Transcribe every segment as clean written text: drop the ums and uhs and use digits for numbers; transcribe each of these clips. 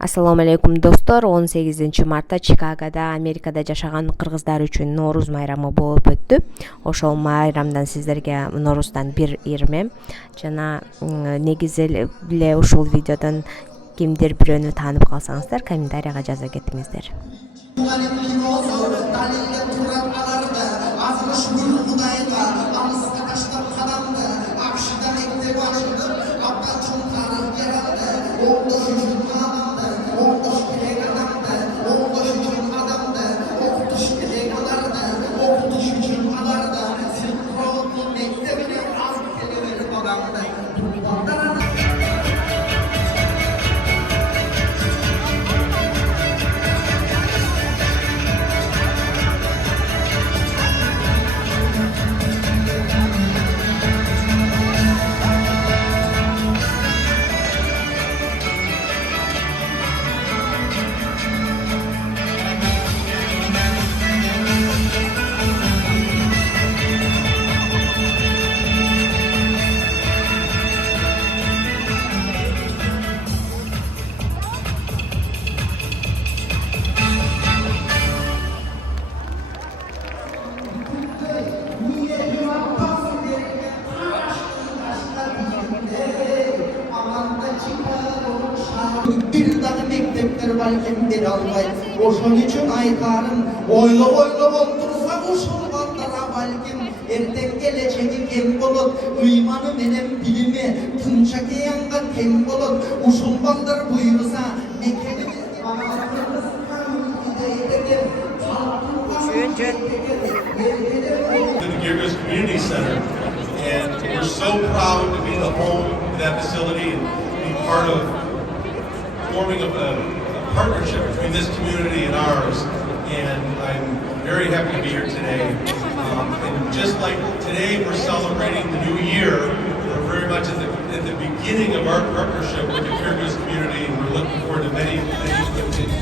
Assalomu alaykum do'stlar. 18-martda Chikagoda, Amerikada jashagан qirg'izlar uchun No'ruz bayrami bo'lib o'tdi. O'sha bayramdan sizlarga No'ruzdan bir irmem. Jana negizi bile ушул videodan kimdir biröөнү tanып қалсаңыздар, комментарийга жаза кетиңиздер. Bir tane mektepler balkim bir almay. Oşun için aykarım. Oyla oldursa oşun bandara balkim. Erten geleceği kem bolot. Uymanı menem bilimi. Tınçak yanga kem bolot. Oşun bandar buyursa. Mekenimiz To the Geargos Community Center, and we're so proud to be the home of that facility and be part of forming a partnership between this community and ours. And I'm very happy to be here today. And just like today, we're celebrating the new year. We're very much at the beginning of our partnership with the Geargos community, and we're looking forward to many good things.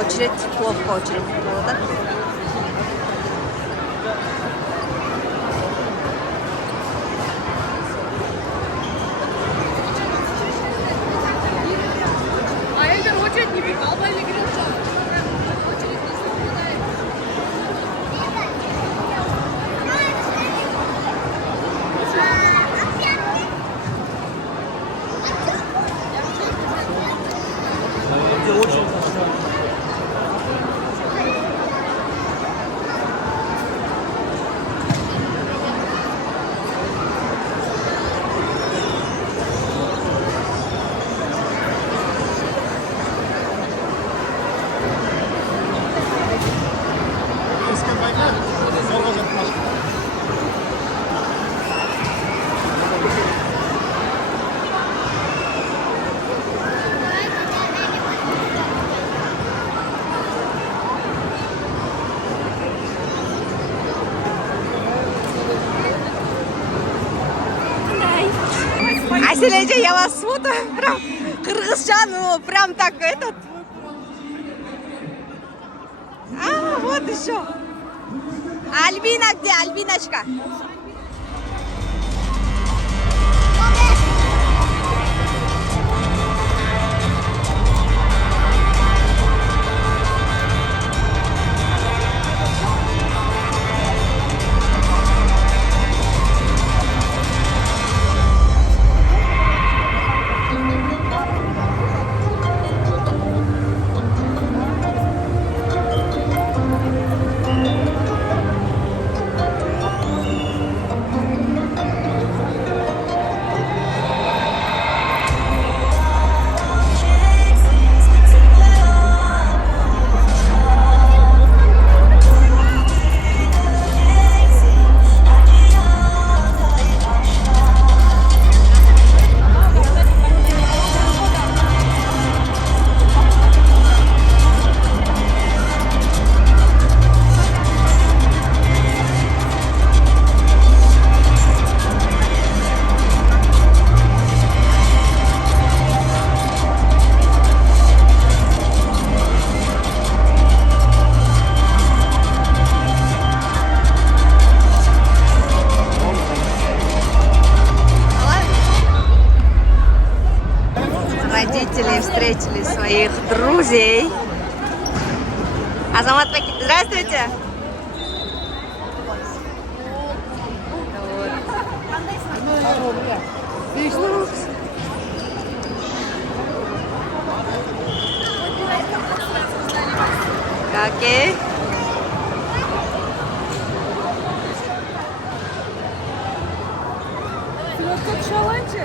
очередь, пловка очередь болуп атат. Аялдар очередь не бек, албай эле кирет жок. Айсележе, я вас смотрю, прям кыргызча, ну прям так этот. А, вот еще. Альбина где? Альбиночка. Родители встретили своих друзей. Азамат Беки, здравствуйте. Окей. Как шаланче?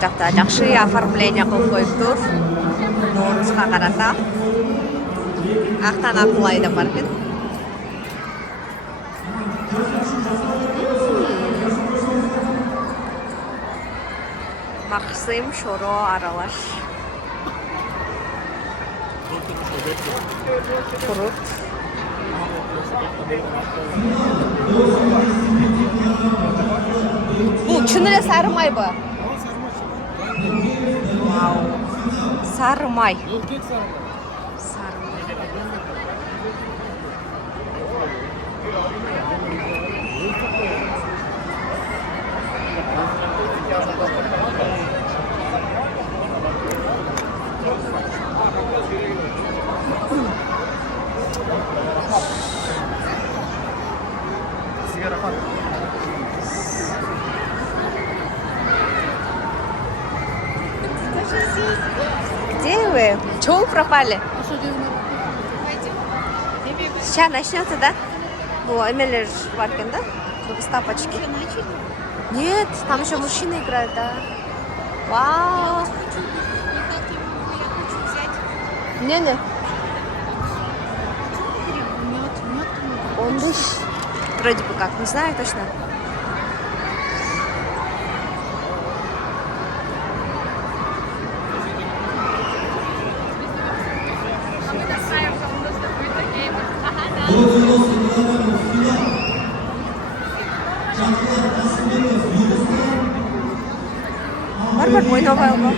Жақта жақсы оформление кылып коюптур. Ноорузга карата. Актан Акулай да бар экен. Максим, Шоро аралаш. Курут. Бул чын эле сары майбы? Вау. Сары май. Сары май. Где вы? Чего вы пропали? Сейчас начнется, да? Ну, Эмилер Варкин, да? Только тапочки. Нет, там еще мужчины играют, да. Вау. Не-не. Он лишь. Вроде бы как, не знаю точно. Бар ойнауға алға.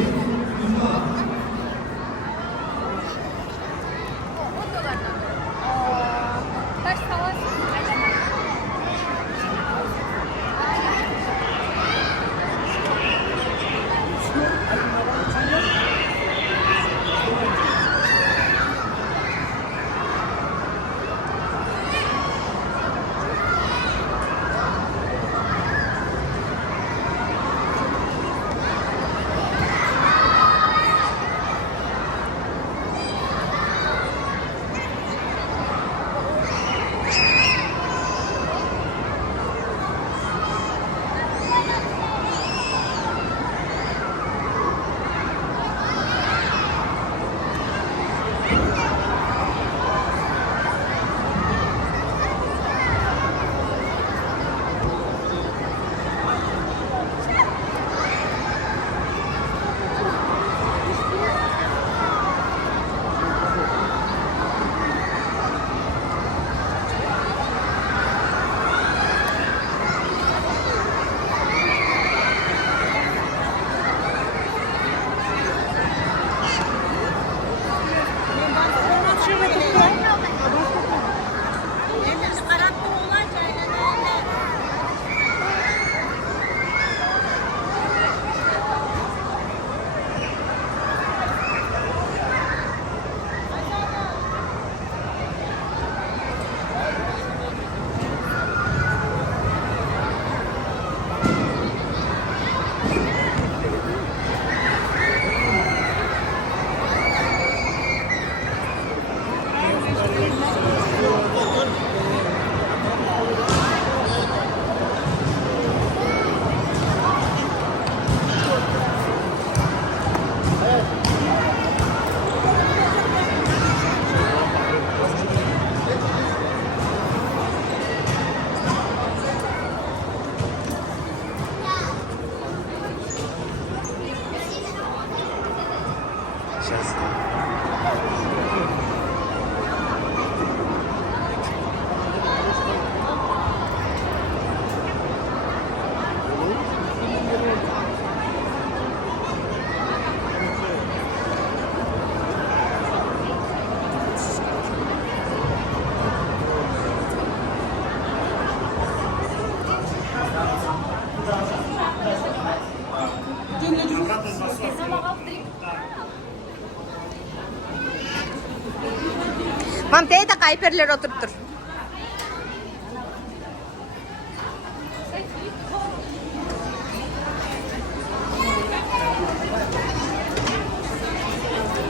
Мам, тейді қайперлер отырып тұр.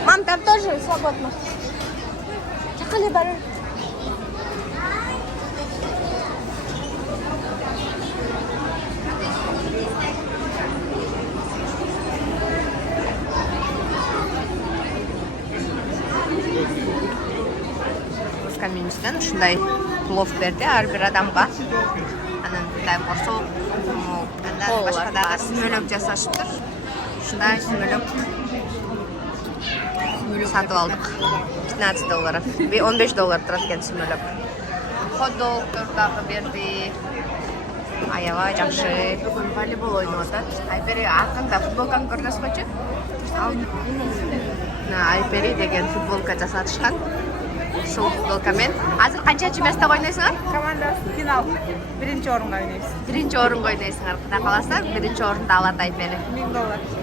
Мам, там тоже свободно. Чақали бары. Менюсінен ұшындай плов берді әрбір адамға. Анан мындай қорсол, башқа дағы мөлөк жасашып тұр. осындай сүмелек сатып алдық. $15. $15 тұрады екен сүмелек. Хот-догтар дағы берді. Аябай жақсы. Бүгін волейбол ойнап жатады. Айпери артында футболканы көрдіңіз қойшы? Айпери деген футболка жасатышқан. Шул футболкамен. Азыр қанчанчы место ойнайсыңар? Командасы финал. Birinci орынға ойнаймыз. Birinci орынға ойнайсыңар. Құда қаласа, birinci орында алады Айпери. $1000.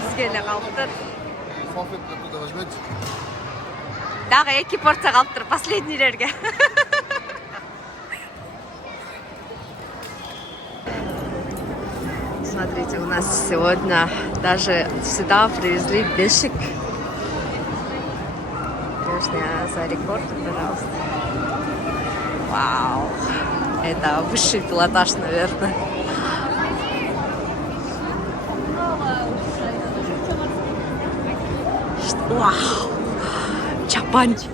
Бізгелі қалыптыр. Салфетку оттуда возьмете? Дағы 2 порция қалыптыр последнийлерге. Смотрите, у нас сегодня даже сюда привезли бешик. Конечно, за рекорд, пожалуйста. Вау! Это высший пилотаж, наверное. Вау! Чапанчик.